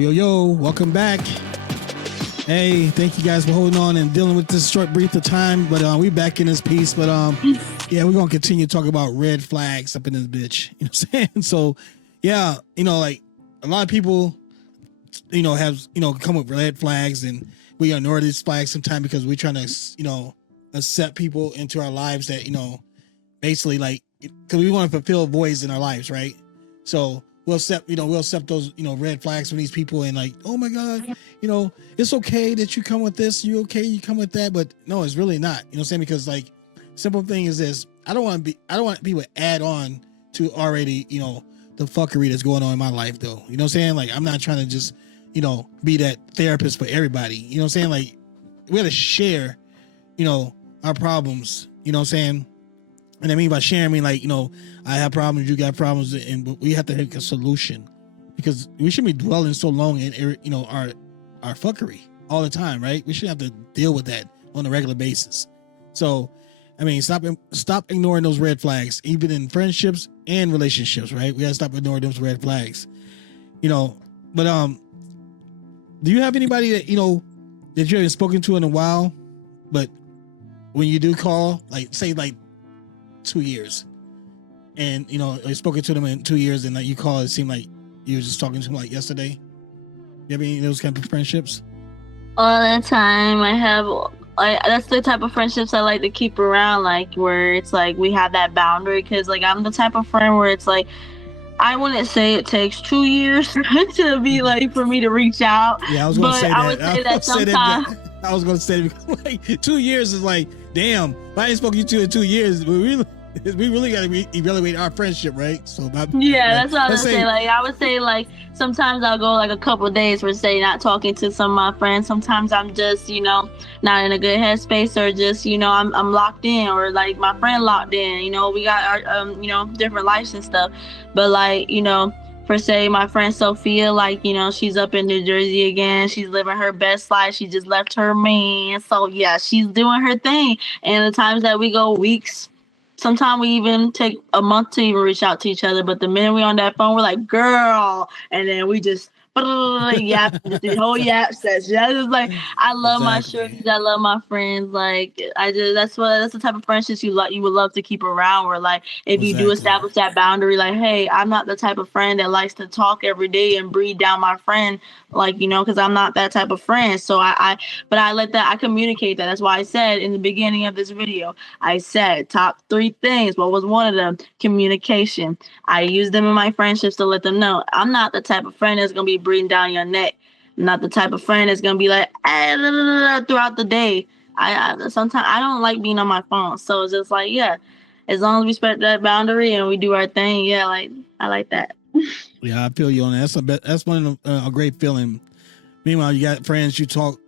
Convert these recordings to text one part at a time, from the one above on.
Yo, welcome back. Hey, thank you guys for holding on and dealing with this short brief of time, but we back in this piece, but yeah, we're gonna continue to talk about red flags up in this bitch. You know what I'm saying? So yeah, like a lot of people, have, come with red flags, and we ignore these flags sometimes because we're trying to, accept people into our lives that, basically like, because we want to fulfill voids in our lives, right? So we'll accept those, red flags from these people, and like, oh my God, it's okay that you come with this, you come with that, but no, it's really not. You know what I'm saying? Because like, simple thing is this: I don't want people to add on to already, the fuckery that's going on in my life, though. You know what I'm saying? Like, I'm not trying to just, be that therapist for everybody. You know what I'm saying? Like, we got to share, our problems. You know what I'm saying? And I mean by sharing, I mean like, I have problems, you got problems, and we have to have a solution, because we shouldn't be dwelling so long in, our fuckery all the time, right? We shouldn't have to deal with that on a regular basis. So, I mean, stop ignoring those red flags, even in friendships and relationships, right? We gotta stop ignoring those red flags, but do you have anybody that, that you haven't spoken to in a while, but when you do call, like say like 2 years, and you've spoken to them in 2 years, and like you call, it seemed like you were just talking to them like yesterday? You have any of those kind of friendships? All the time. That's the type of friendships I like to keep around, like where it's like we have that boundary, because like I'm the type of friend where it's like I wouldn't say it takes 2 years to be like for me to reach out. Yeah, I was gonna say that. I would say that sometimes. I was gonna say that, like 2 years is like, damn, if I ain't spoken to you in 2 years, we really gotta evaluate our friendship, right? So that's what I was saying. Like I would say, like sometimes I'll go like a couple of days for say not talking to some of my friends. Sometimes I'm just not in a good headspace, or just I'm locked in, or like my friend locked in. We got our different lives and stuff. But like for say my friend Sophia, like she's up in New Jersey again. She's living her best life. She just left her man, so yeah, she's doing her thing. And the times that we go weeks. Sometimes we even take a month to even reach out to each other. But the minute we on that phone, we're like, girl. And then we just yap, the whole yap session. I just like, I love my shorties. I love my friends. Like, that's the type of friendships you would love to keep around, where like, if you do establish that boundary, like, hey, I'm not the type of friend that likes to talk every day and breathe down my friend. Like, because I'm not that type of friend. So I communicate that. That's why I said in the beginning of this video, I said top 3 things. What was one of them? Communication. I use them in my friendships to let them know I'm not the type of friend that's going to be breathing down your neck. I'm not the type of friend that's going to be like, throughout the day. Sometimes I don't like being on my phone. So it's just like, yeah, as long as we respect that boundary and we do our thing, yeah, like I like that. Yeah, I feel you on that. That's one of a great feeling. Meanwhile, you got friends you talk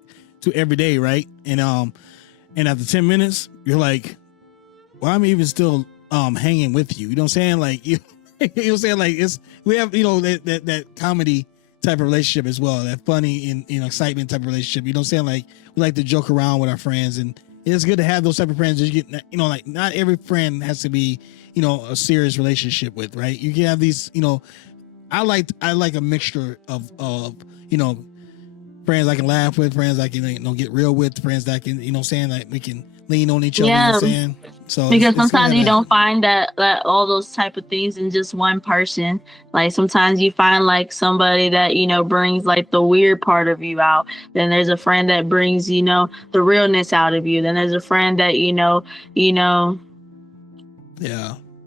to every day, right? And after 10 minutes, you're like, well, I'm even still hanging with you. You know what I'm saying? Like you know what I'm saying? Like we have that comedy type of relationship as well, that funny and excitement type of relationship. You know what I'm saying? Like we like to joke around with our friends, and it's good to have those type of friends that you get. Like not every friend has to be a serious relationship with, right? You can have these I like a mixture of friends I can laugh with, friends I can get real with, friends that I can what I'm saying, like we can lean on each other. You know what I'm saying? So because sometimes you don't find that all those type of things in just one person. Like sometimes you find like somebody that brings like the weird part of you out. Then there's a friend that brings the realness out of you. Then there's a friend that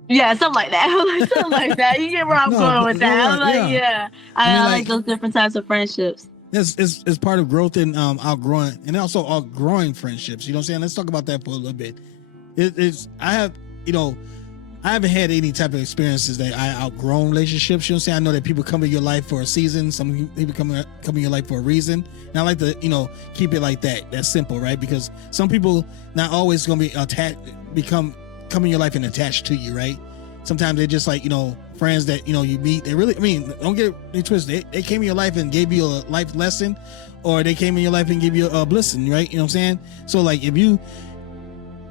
yeah, something like that. Something like that. You get where I'm going with that. I'm like, yeah. I like those different types of friendships. It's part of growth and outgrowing, and also outgrowing friendships. You know what I'm saying? Let's talk about that for a little bit. I haven't had any type of experiences that I outgrown relationships. You know what I'm saying? I know that people come in your life for a season. Some people come in your life for a reason. And I like to, keep it like that. That's simple, right? Because some people not always going to be come in your life and attached to you, right? Sometimes they're just like, friends that, you meet. They really, don't get it twisted. They came in your life and gave you a life lesson, or they came in your life and gave you a blessing, right? You know what I'm saying? So like if you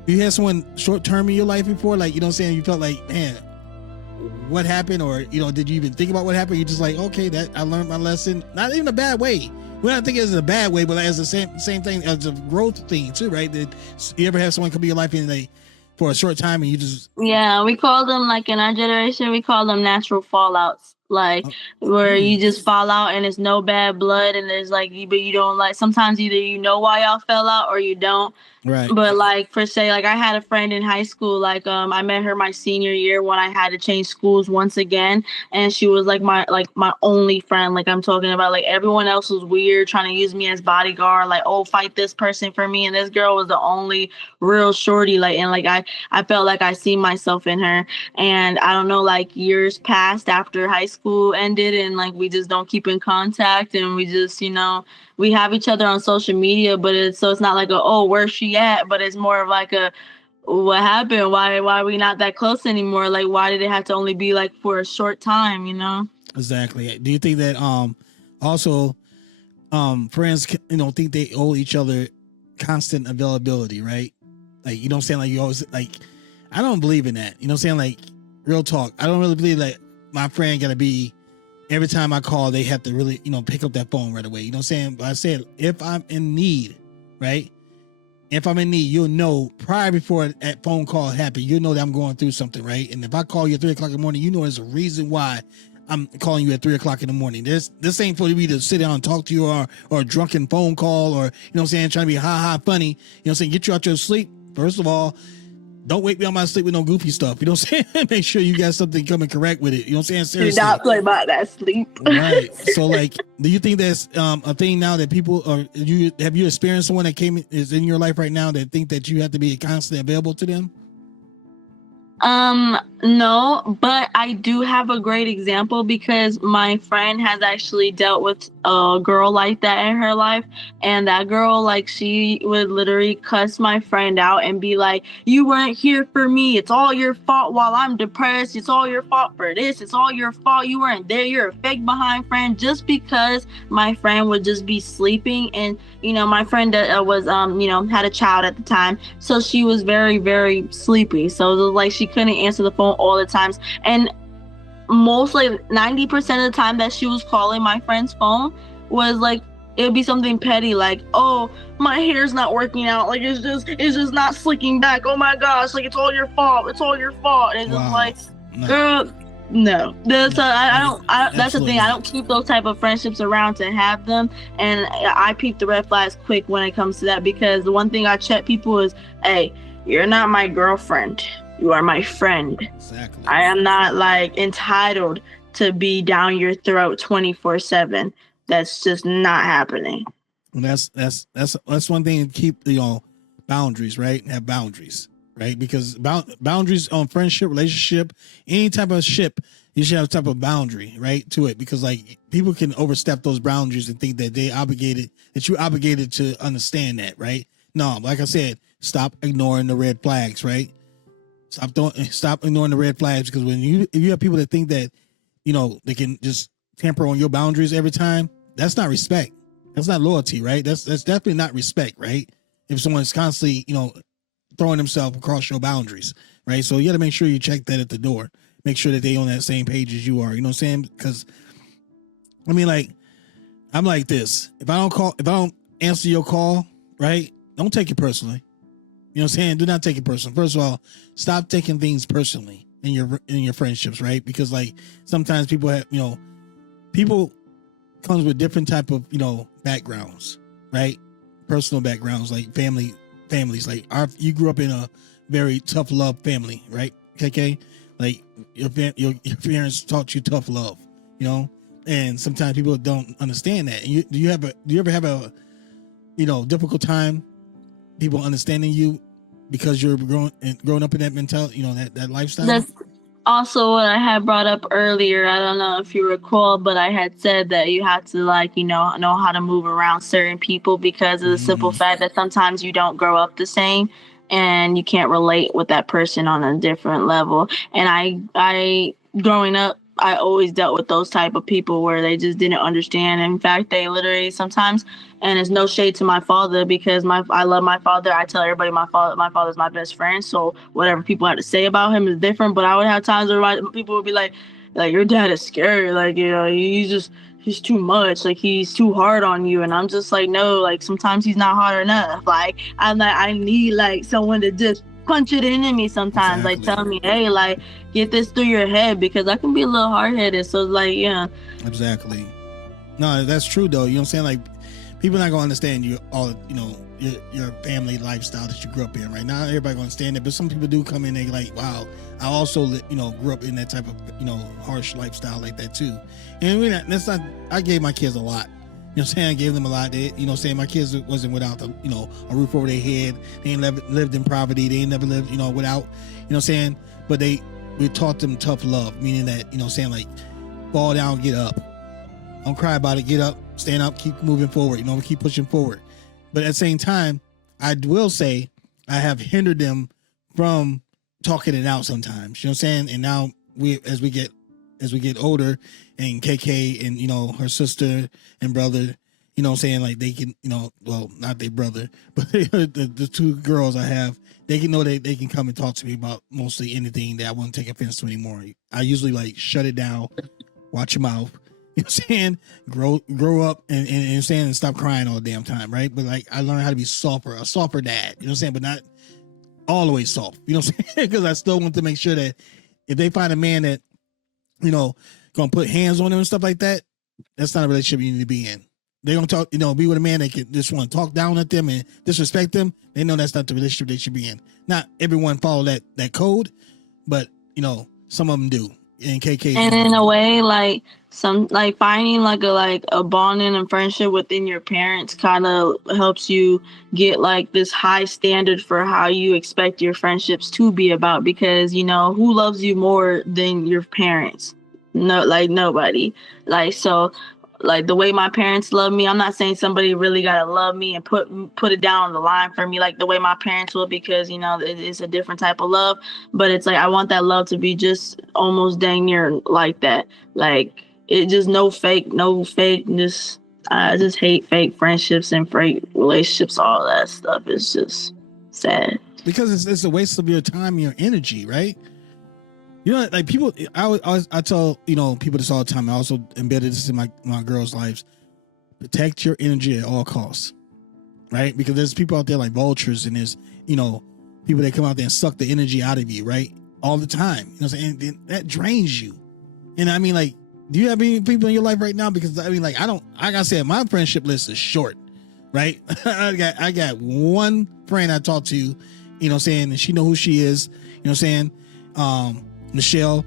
had someone short term in your life before, like, you know what I'm saying, you felt like, man, what happened, or did you even think about what happened? You're just like, okay, that I learned my lesson. Not even a bad way. We don't think it's a bad way, but as the same thing as a growth thing too, right? That you ever have someone come in your life and for a short time and you just we call them, like, in our generation, we call them natural fallouts. Like, where you just fall out and it's no bad blood, and there's like, but you don't, like, sometimes either why y'all fell out or you don't. Right. But like, per se, like, I had a friend in high school, like, I met her my senior year when I had to change schools once again, and she was like my only friend. Like, I'm talking about, like, everyone else was weird, trying to use me as bodyguard, like, oh, fight this person for me, and this girl was the only real shorty, like, and like I felt like I see myself in her. And I don't know, like, years passed after high school ended, and like, we just don't keep in contact, and we just, we have each other on social media, but it's not like where's she at? But it's more of like what happened? Why are we not that close anymore? Like, why did it have to only be like for a short time, Exactly. Do you think that also friends think they owe each other constant availability, right? Like, you know what I'm saying? Like, you always, like, I don't believe in that. You know what I'm saying? Like, real talk. I don't really believe that my friend gotta be every time I call, they have to really, pick up that phone right away. You know what I'm saying? But I said, if I'm in need, right? If I'm in need, you'll know prior before that phone call happened, you'll know that I'm going through something, right? And if I call you at 3 o'clock in the morning, there's a reason why I'm calling you at 3 o'clock in the morning. This ain't for me to sit down and talk to you or a drunken phone call, or, trying to be funny. Get you out your sleep. First of all, don't wake me on my sleep with no goofy stuff. You know what I'm saying? Make sure you got something coming correct with it. You know what I'm saying? Seriously. Do not play by that sleep. Right. So, like, do you think that's a thing now that people have you experienced someone that is in your life right now that think that you have to be constantly available to them? No, but I do have a great example, because my friend has actually dealt with a girl like that in her life, and that girl, like, she would literally cuss my friend out and be like, you weren't here for me, it's all your fault while I'm depressed, it's all your fault for this, it's all your fault, you weren't there, you're a fake behind friend, just because my friend would just be sleeping. And my friend was had a child at the time, so she was very, very sleepy, so it was like she couldn't answer the phone all the times. And mostly 90% of the time that she was calling my friend's phone was like, it would be something petty, like, oh, my hair's not working out, like, it's just not slicking back, oh my gosh, like, it's all your fault, it's all your fault. And it's just like, girl, no. That's the thing, I don't keep those type of friendships around to have them. And I peep the red flags quick when it comes to that, because the one thing I check people is, hey, you're not my girlfriend, you are my friend. Exactly. I am not, like, entitled to be down your throat 24/7. That's just not happening. And that's one thing to keep, boundaries, right? Have boundaries, right? Because boundaries on friendship, relationship, any type of ship, you should have a type of boundary, right, to it. Because, like, people can overstep those boundaries and think that you're obligated to understand that, right? No, like I said, stop ignoring the red flags, right? Stop ignoring the red flags, because if you have people that think that, they can just tamper on your boundaries every time, that's not respect. That's not loyalty, right? That's definitely not respect, right? If someone's constantly, throwing themselves across your boundaries, right? So you got to make sure you check that at the door. Make sure that they on that same page as you are. You know what I'm saying? Because, I mean, like, I'm like this. If I don't answer your call, right? Don't take it personally. You know what I'm saying? Do not take it personally. First of all, stop taking things personally in your friendships, right? Because, like, sometimes people have, people comes with different type of, backgrounds, right? Personal backgrounds, like families. Like, you grew up in a very tough love family, right? Okay, like your parents taught you tough love, and sometimes people don't understand that. And do you ever have a difficult time people understanding you because you're growing up in that mentality, that lifestyle? That's also what I had brought up earlier. I don't know if you recall, but I had said that you have to, like, know how to move around certain people, because of the simple fact that sometimes you don't grow up the same and you can't relate with that person on a different level. And I growing up I always dealt with those type of people where they just didn't understand. In fact, they literally sometimes, and it's no shade to my father because I love my father. I tell everybody my father's my best friend. So whatever people have to say about him is different. But I would have times where people would be like your dad is scary. Like, you know, he's too much. Like, he's too hard on you. And I'm just like, no, like sometimes he's not hard enough. Like, I need like someone to just punch it into me sometimes. Exactly. Like, tell me, hey, like, get this through your head, because I can be a little hard headed. So like, yeah. Exactly. No, that's true though. You know what I'm saying? Like, people not gonna understand you all. You know, your family lifestyle that you grew up in. Right now, everybody gonna understand it, but some people do come in. They like, wow, I also grew up in that type of harsh lifestyle like that too. And that's not. I gave my kids a lot. You know what I'm saying? I gave them a lot. They, saying my kids wasn't without a roof over their head. They ain't lived in poverty. They ain't never lived, without, what I'm saying? But we taught them tough love, meaning that, saying like, fall down, get up. Don't cry about it. Get up, stand up, keep moving forward. Keep pushing forward. But at the same time, I will say I have hindered them from talking it out sometimes. You know what I'm saying? And now as we get older, and KK and her sister and brother, saying like they can, well, not their brother, but the two girls I have, they can know they can come and talk to me about mostly anything that I won't take offense to anymore. I usually like shut it down, watch your mouth. You know what I'm saying? Grow up and saying and stop crying all the damn time, right? But like I learned how to be a softer dad, you know what I'm saying? But not all the way soft, you know what I'm saying? Because I still want to make sure that if they find a man that, gonna put hands on them and stuff like that, that's not a relationship you need to be in. They're gonna talk, be with a man that can just want to talk down at them and disrespect them. They know that's not the relationship they should be in. Not everyone follow that code, but some of them do. And KK, and in a way, like finding like a bonding and friendship within your parents kind of helps you get like this high standard for how you expect your friendships to be about, because who loves you more than your parents? No, like nobody. Like, so like the way my parents love me, I'm not saying somebody really gotta love me and put it down on the line for me like the way my parents will, because it's a different type of love. But it's like I want that love to be just almost dang near like that. Like, it just no fake. Just I just hate fake friendships and fake relationships. All that stuff is just sad, because it's a waste of your time, your energy, right? Like people, I tell people this all the time. I also embedded this in my girls' lives. Protect your energy at all costs, right? Because there's people out there like vultures, and there's people that come out there and suck the energy out of you, right? All the time. You know what I'm saying? And that drains you. And I mean, like, do you have any people in your life right now? Because I mean, like, I don't. Like I said, my friendship list is short, right? I got one friend I talk to, you know what I'm saying, and she know who she is, you know what I'm saying? Michelle,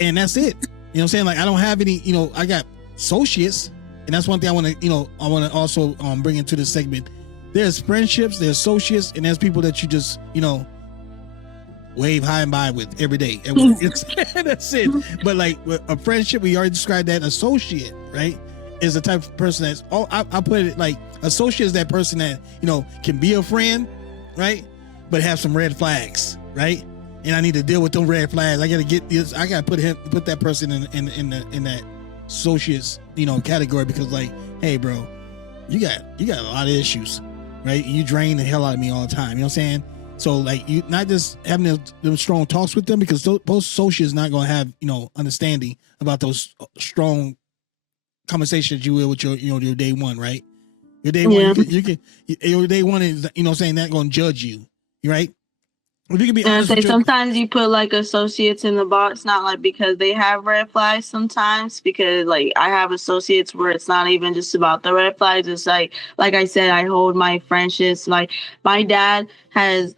and that's it. You know what I'm saying? Like, I don't have any, I got associates, and that's one thing I want to also bring into this segment. There's friendships, there's associates, and there's people that you just, wave high and by with every day. That's it. But like a friendship, we already described that. Associate, right, is the type of person that's, I put it like associate is that person that, can be a friend, right, but have some red flags, right? And I need to deal with them red flags. I got to get this. I got to put that person in that associates, category, because like, hey, bro, you got a lot of issues, right? You drain the hell out of me all the time. You know what I'm saying? So like, you not just having them strong talks with them, because those associates not going to have understanding about those strong conversations you will with your day one, right? Your day one, your day one is saying not going to judge you, right? If you can be honest, sometimes you put like associates in the box, not like because they have red flags. Sometimes because like I have associates where it's not even just about the red flags. It's like I said, I hold my friendships. Like my dad has,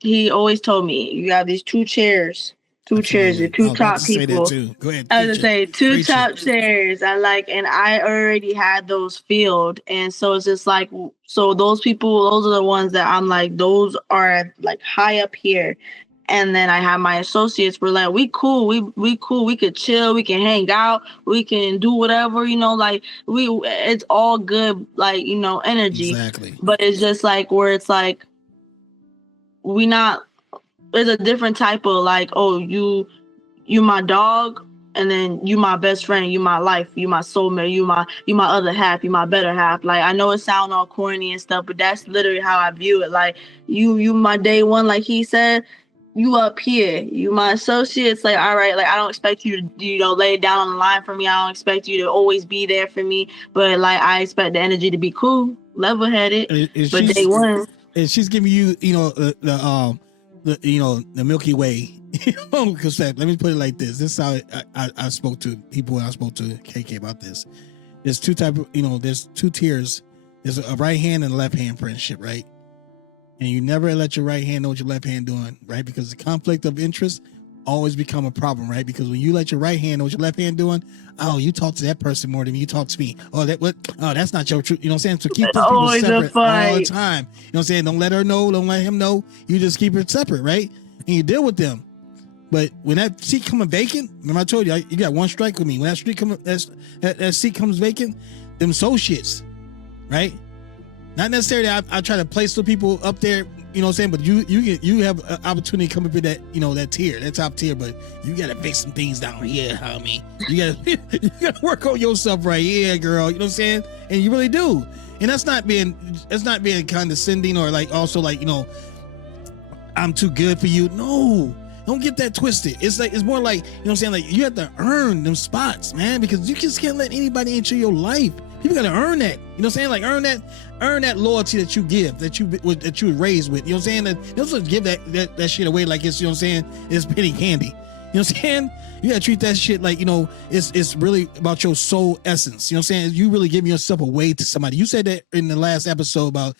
he always told me, you have these two chairs. Your two top people. Go ahead. I was gonna say two top chairs. And I already had those filled, and so it's just like, so those people, those are the ones that I'm like, those are like high up here. And then I have my associates. We're like, we cool, we cool, we could chill, we can hang out, we can do whatever, like it's all good, like energy. Exactly. But it's just like where it's like we not. There's a different type of like, oh, you my dog, and then you my best friend, you my life, you my soulmate, you my other half, you my better half. Like I know it sound all corny and stuff, but that's literally how I view it. Like you my day one, like he said, you up here, you my associates. Like all right, like I don't expect you to lay it down on the line for me. I don't expect you to always be there for me, but like I expect the energy to be cool, level headed. But day one, and she's giving you the Milky Way. Because let me put it like this. This is how I spoke to people when I spoke to KK about this. There's two there's two tiers. There's a right hand and a left hand friendship, right? And you never let your right hand know what your left hand doing, right? Because the conflict of interest always become a problem, right? Because when you let your right hand know what your left hand doing, oh, you talk to that person more than you talk to me. Oh, that's not your truth. You know what I'm saying? So keep those people separate all the time. You know what I'm saying? Don't let her know. Don't let him know. You just keep it separate, right? And you deal with them. But when that seat comes vacant, remember I told you, you got one strike with me. When that seat comes vacant, them associates, right? Not necessarily I try to place the people up there, you know what I'm saying? But you have an opportunity to come up in that, that tier, that top tier, but you got to fix some things down here, homie. You got to work on yourself right here, girl. You know what I'm saying? And you really do. And that's not being condescending or like also like, I'm too good for you. No. Don't get that twisted. It's more like, you know what I'm saying? Like you have to earn them spots, man, because you just can't let anybody into your life. People got to earn that. You know what I'm saying? Like earn that loyalty that you give, that you were raised with. You know what I'm saying? That don't just give that shit away like it's, you know what I'm saying, it's penny candy. You know what I'm saying? You got to treat that shit like, it's really about your soul essence. You know what I'm saying? You really giving yourself away to somebody. You said that in the last episode about,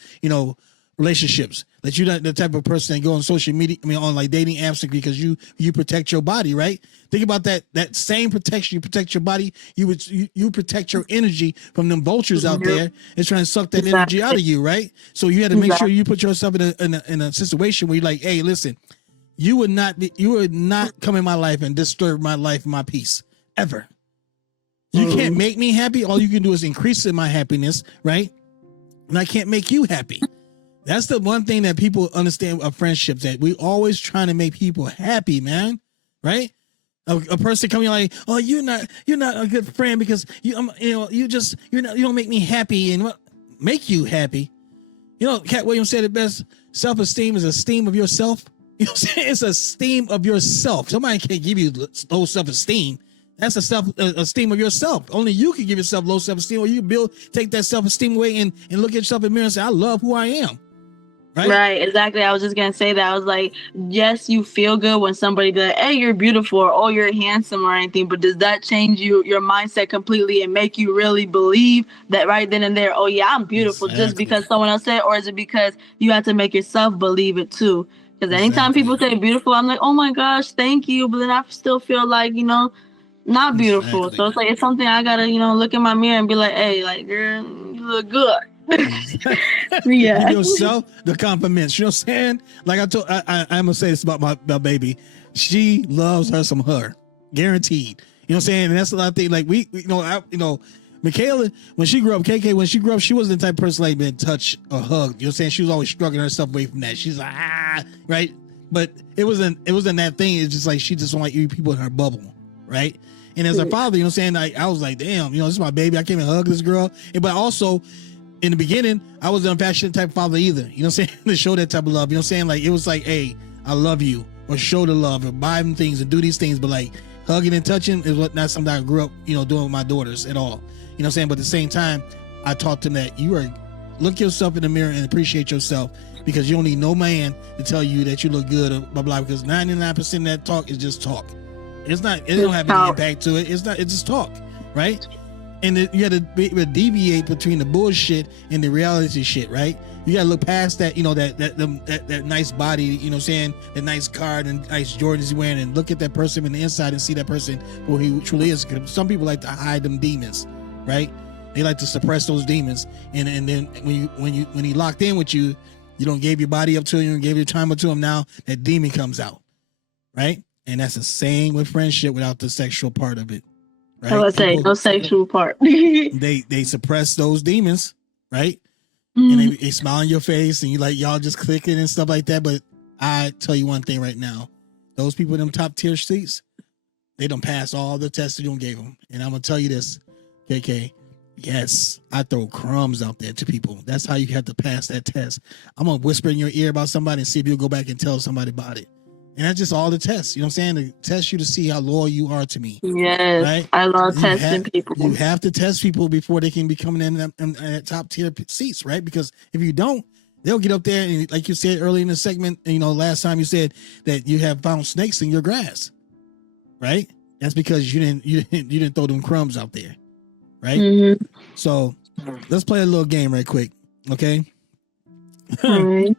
relationships, that you're not the type of person that go on social media, on like dating apps because you protect your body, right? Think about that same protection. You protect your body. You protect your energy from them vultures out there and trying to suck that energy out of you, right? So you had to make sure you put yourself in a situation where you're like, hey, listen, you would not come in my life and disturb my life and my peace ever. You can't make me happy. All you can do is increase in my happiness, right? And I can't make you happy. That's the one thing that people understand of friendships, that we always trying to make people happy, man. Right? A person coming like, oh, you're not a good friend because you don't make me happy and make you happy. Cat Williams said it best. Self-esteem is esteem of yourself. You know what I'm saying? It's esteem of yourself. Somebody can't give you low self-esteem. That's esteem of yourself. Only you can give yourself low self-esteem, or you can take that self-esteem away and look at yourself in the mirror and say, I love who I am. Right, exactly. I was just gonna say that. I was like, yes, you feel good when somebody be like, hey, you're beautiful, or oh, you're handsome or anything, but does that change your mindset completely and make you really believe that right then and there, oh yeah, I'm beautiful, just because someone else said it? Or is it because you have to make yourself believe it too? Because anytime people say beautiful, I'm like, oh my gosh, thank you, but then I still feel like, not beautiful. Exactly. So it's like, it's something I gotta, look in my mirror and be like, hey, like, girl, you look good. Yeah. Give yourself the compliments. You know what I'm saying? Like I'm gonna say this about my baby. She loves her some her, guaranteed. You know what I'm saying? And that's a lot of things. Like Michaela, when she grew up, KK, when she grew up, she wasn't the type of person like been touched or hugged. You know what I'm saying? She was always struggling herself away from that. She's like, right? But it wasn't that thing. It's just like she just want like you people in her bubble, right? And as her father, you know what I'm saying? I was like, damn, this is my baby. I can't even hug this girl. But also, in the beginning, I wasn't a passionate type of father either. You know what I'm saying? To show that type of love. You know what I'm saying? Like, it was like, hey, I love you. Or show the love. Or buy them things and do these things. But like, hugging and touching is not something I grew up, doing with my daughters at all. You know what I'm saying? But at the same time, I taught them that look yourself in the mirror and appreciate yourself, because you don't need no man to tell you that you look good or blah, blah, because 99% of that talk is just talk. It don't have any impact to it. It's just talk, right? And you got to deviate between the bullshit and the reality shit, right? You got to look past that, that nice body, you know what I'm saying, that nice car and nice Jordans he's wearing, and look at that person from the inside and see that person who he truly is. Some people like to hide them demons, right? They like to suppress those demons, and then when he locked in with you, you don't gave your body up to him, you gave your time up to him. Now that demon comes out, right? And that's the same with friendship without the sexual part of it. Right? I would say no sexual part. they suppress those demons, right? Mm-hmm. And they smile in your face, and you like y'all just clicking and stuff like that. But I tell you one thing right now, those people in them top tier seats, They don't pass all the tests you don't gave them. And I'm gonna tell you this, KK. Yes, I throw crumbs out there to people. That's how you have to pass that test. I'm gonna whisper in your ear about somebody and see if you'll go back and tell somebody about it. And that's just all the tests. You know what I'm saying? To test you to see how loyal you are to me. Yes, right? I love testing people. You have to test people before they can be coming in top tier seats, right? Because if you don't, they'll get up there and, like you said earlier in the segment, last time you said that you have found snakes in your grass, right? That's because you didn't throw them crumbs out there, right? Mm-hmm. So let's play a little game right quick, okay? All right.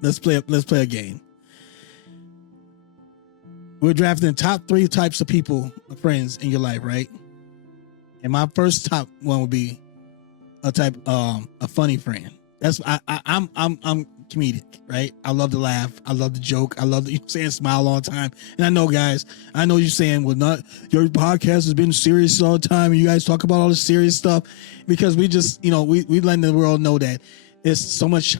Let's play a game. We're drafting top 3 types of people, friends in your life, right? And my first top one would be a funny friend. That's I'm comedic, right? I love to laugh. I love to joke. I love to smile all the time. And I know, guys, you're saying, well, not your podcast has been serious all the time, and you guys talk about all this serious stuff, because we just, we letting the world know that there's so much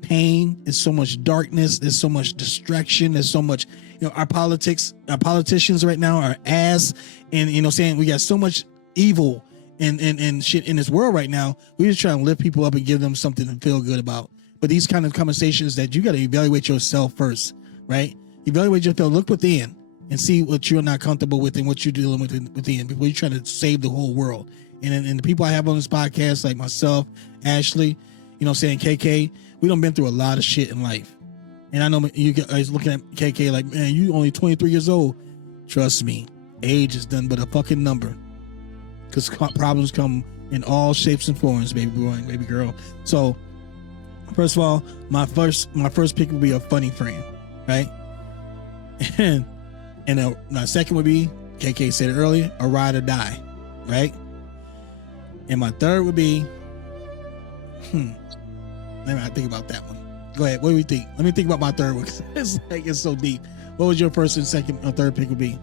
pain, there's so much darkness, there's so much distraction, there's so much, our politicians right now are ass, and we got so much evil and shit in this world right now. We're just trying to lift people up and give them something to feel good about. But these kind of conversations that you got to evaluate yourself first, right? Evaluate yourself, look within and see what you're not comfortable with and what you're dealing with within before you're trying to save the whole world. And the people I have on this podcast, like myself, Ashley, KK, we done been through a lot of shit in life. And I know you guys looking at KK like, man, you only 23 years old. Trust me, age is done but a fucking number. Because problems come in all shapes and forms, baby boy and baby girl. So, first of all, my first pick would be a funny friend, right? And my second would be, KK said it earlier, a ride or die, right? And my third would be, let me think about that one. Go ahead. What do we think? Let me think about my third one. It's so deep. What would your first and second or third pick would be?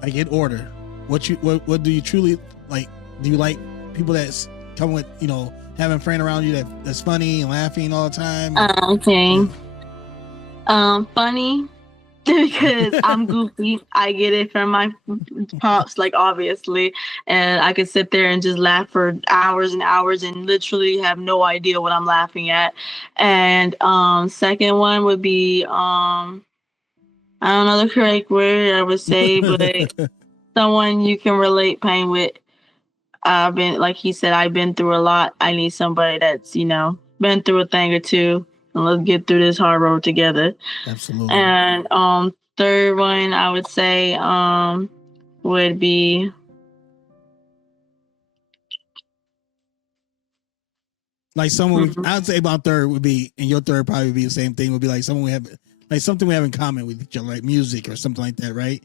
Like in order. What do you truly like? Do you like people that's come with, having a friend around you that's funny and laughing all the time? Okay. Funny. Because I'm goofy. I get it from my pops, like, obviously, and I could sit there and just laugh for hours and hours and literally have no idea what I'm laughing at. And second one would be I don't know the correct word I would say, but someone you can relate pain with. I've been, like he said, I've been through a lot. I need somebody that's been through a thing or two. And let's get through this hard road together. Absolutely. And third one I would say would be like someone. I'd say my third would be, and your third probably would be the same thing. Would be like someone we have, like something we have in common with each other, like music or something like that, right?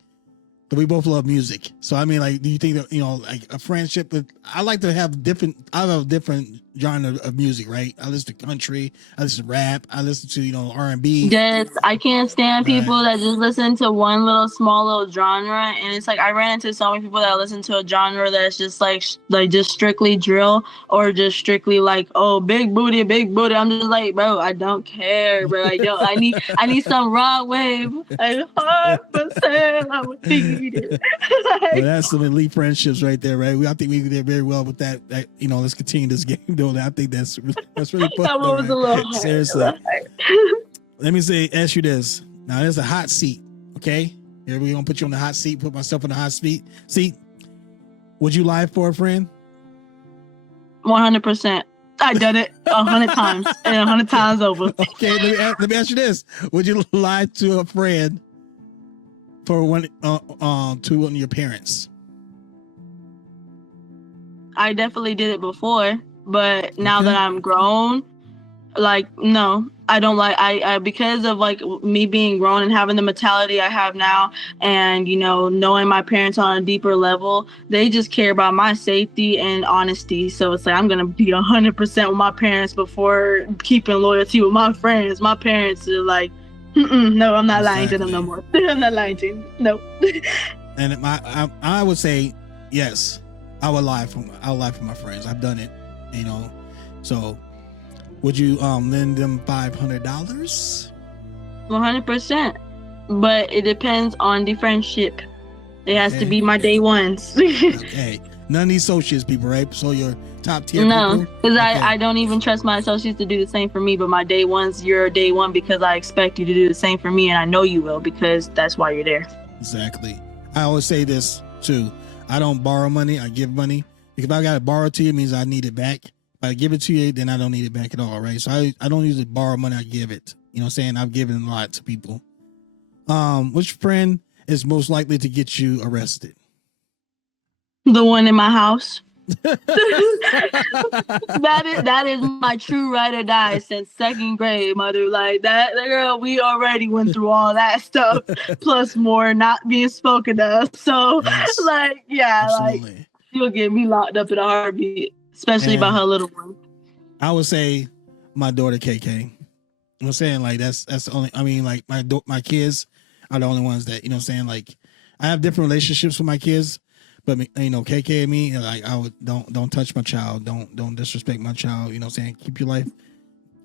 But we both love music. So I mean, like, do you think that like a friendship with? I like to have different. I have a different genre of music, right? I listen to country. I listen to rap. I listen to R&B. Yes, I can't stand people that just listen to one small little genre. And it's like I ran into so many people that listen to a genre that's just like just strictly drill or just strictly like, oh, big booty, big booty. I'm just like, bro, I don't care, bro. I need some raw wave. Like, 100%. I would need it. Well, that's some elite friendships right there, right? I think we did very well with that. Let's continue this game, though. I think that's really fun. That one was a little hard. Seriously. Let me ask you this. Now, there's a hot seat, okay? Here we're gonna put you on the hot seat. Put myself in the hot seat. Would you lie for a friend? 100%. I've done it 100 times and 100 times over. Okay, let me ask you this: would you lie to a friend for one to one of your parents? I definitely did it before, but now that I'm grown, like, no, I don't like, I because of like me being grown and having the mentality I have now, and knowing my parents on a deeper level, they just care about my safety and honesty. So it's like I'm gonna be 100% with my parents before keeping loyalty with my friends. My parents are like, no, I'm not lying to them no more. I'm not lying to them. No. And I would say yes. I would lie for my friends. I've done it, So, would you lend them $500? 100%. but it depends on the friendship. It has to Okay. be my day ones. Okay. None of these associates people, right? So your top tier No, people? because Okay. I don't even trust my associates to do the same for me. But my day ones, you're a day one because I expect you to do the same for me, and I know you will because that's why you're there. Exactly. I always say this too. I don't borrow money. I give money. If I got to borrow to you, it means I need it back. If I give it to you, then I don't need it back at all, right? So I don't usually borrow money. I give it. You know what I'm saying? I've given a lot to people. Which friend is most likely to get you arrested? The one in my house. that is my true ride or die since second grade, mother. Like that girl, we already went through all that stuff, plus more not being spoken of. So Yes, like, yeah, absolutely. like she'll get me locked up in a heartbeat, especially by her little one. I would say my daughter KK. You know what I'm saying? Like that's the only, I mean, like my kids are the only ones that, you know what I'm saying? Like I have different relationships with my kids, but you know, KK and me, like I would don't touch my child, don't disrespect my child, you know what I'm saying?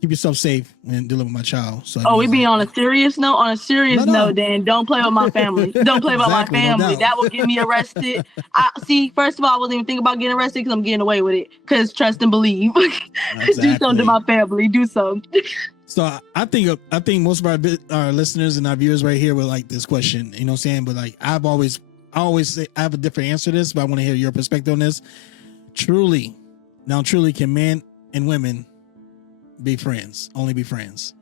Keep yourself safe when dealing with my child. So we be on a serious note. On a serious note, then don't play with my family. Don't play about my family. That will get me arrested. See. First of all, I wasn't even thinking about getting arrested because I'm getting away with it. Because trust and believe. Exactly. Do something to my family. Do something. So I think most of our listeners and our viewers right here will like this question. You know what I'm saying? But like I always say I have a different answer to this, but I want to hear your perspective on this. Truly, can men and women be friends? Only be friends?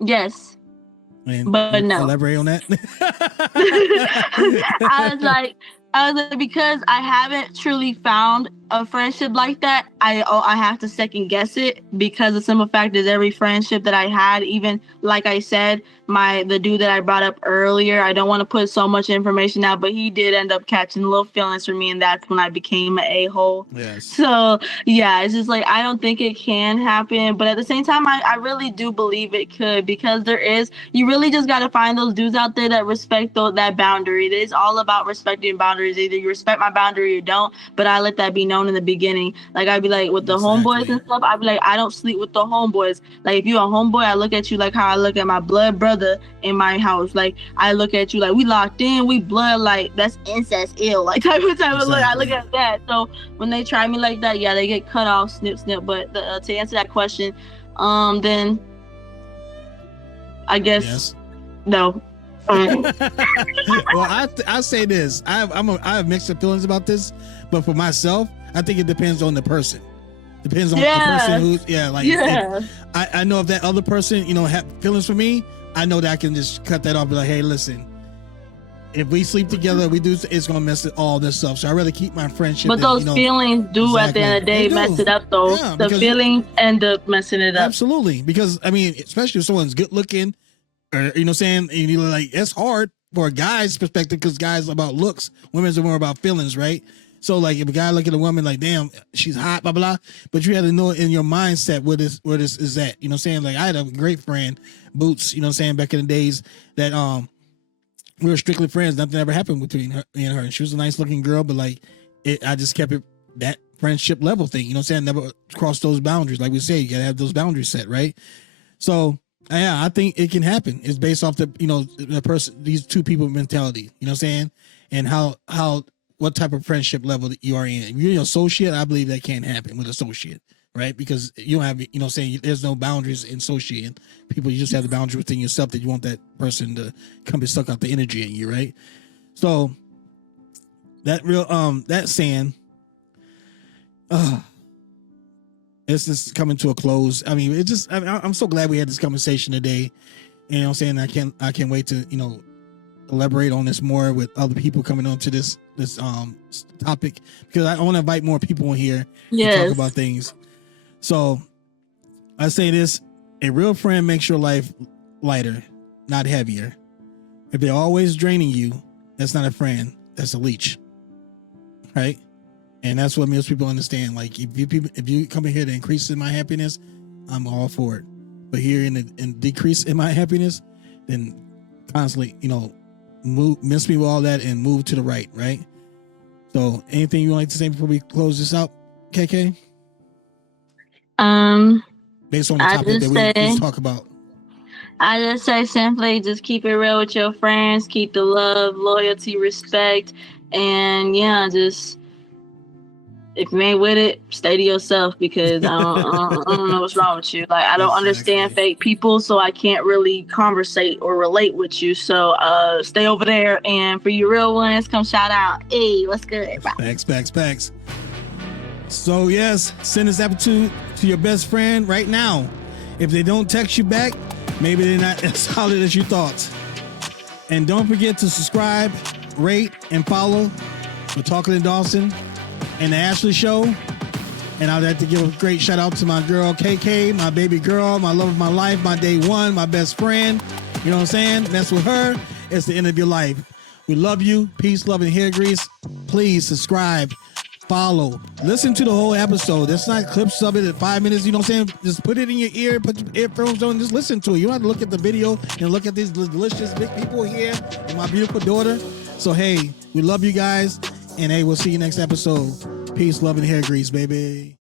Yes. And but no. Elaborate on that. I was like, because I haven't truly found a friendship like that, I have to second guess it, because the simple fact is every friendship that I had, even like I said, the dude that I brought up earlier, I don't want to put so much information out, but he did end up catching little feelings for me, and that's when I became an a-hole. Yes. So yeah, it's just like I don't think it can happen, but at the same time, I really do believe it could, because you really just got to find those dudes out there that respect that boundary. It is all about respecting boundaries. Either you respect my boundary or you don't, but I let that be known in the beginning. Like I'd be like with the homeboys and stuff, I'd be like, I don't sleep with the homeboys. Like if you're a homeboy, I look at you like how I look at my blood brother in my house. Like I look at you like we locked in, we blood, like that's incest, ill, like type of look. I look at that. So when they try me like that, yeah, they get cut off, snip. But to answer that question, then I guess no. Well, I say this. I have mixed feelings about this, but for myself, I think it depends on the person. Depends on the person who's I know if that other person, you know, have feelings for me, I know that I can just cut that off. Be like, hey, listen, if we sleep together, it's gonna mess it all this stuff. So I rather keep my friendship. But those feelings do at the end of the day mess it up, though. Yeah, the feelings end up messing it up. Absolutely, because I mean, especially if someone's good looking. Or, you know what I'm saying? And you're like, it's hard for a guy's perspective because guys are about looks, women's are more about feelings, right? So like if a guy look at a woman like, damn, she's hot, blah, blah, but you have to know in your mindset where this is at. You know what I'm saying? Like I had a great friend, Boots, you know what I'm saying, back in the days that we were strictly friends. Nothing ever happened between me and her. And she was a nice looking girl, but like I just kept it that friendship level thing. You know what I'm saying? Never crossed those boundaries. Like we say, you gotta have those boundaries set, right? So yeah, I think it can happen. It's based off the person, these two people mentality, you know what I'm saying? And what type of friendship level that you are in. If you're an associate, I believe that can't happen with associate, right? Because you don't have, you know what I'm saying, there's no boundaries in associating people. You just have the boundary within yourself that you want that person to come and suck out the energy in you, right? So that saying, this is coming to a close. I mean, I'm so glad we had this conversation today. You know what I'm saying? I can't wait to, elaborate on this more with other people coming on to this topic, because I want to invite more people in here to talk about things. So I say this, a real friend makes your life lighter, not heavier. If they're always draining you, that's not a friend, that's a leech. Right? And that's what most people understand. Like if you come in here to increase in my happiness, I'm all for it. But here in decrease in my happiness, then constantly, miss me with all that and move to the right. So anything you would like to say before we close this out, KK? Based on the topic that we just talk about. I just say simply, just keep it real with your friends, keep the love, loyalty, respect, and yeah, just if you ain't with it, stay to yourself because I don't know what's wrong with you. Like I don't understand fake people, so I can't really conversate or relate with you. So stay over there, and for your real ones, come shout out. Hey, what's good? Facts. So yes, send this episode to your best friend right now. If they don't text you back, maybe they're not as solid as you thought. And don't forget to subscribe, rate, and follow for Talking to Dawson and the Ashley Show. And I'd like to give a great shout out to my girl KK, my baby girl, my love of my life, my day one, my best friend. You know what I'm saying? Mess with her, it's the end of your life. We love you. Peace, love, and hair grease. Please subscribe, follow, listen to the whole episode. That's not clips of it at 5 minutes. You know what I'm saying? Just put it in your ear, put your earphones on, and just listen to it. You don't have to look at the video and look at these delicious big people here and my beautiful daughter. So, hey, we love you guys. And hey, we'll see you next episode. Peace, love, and hair grease, baby.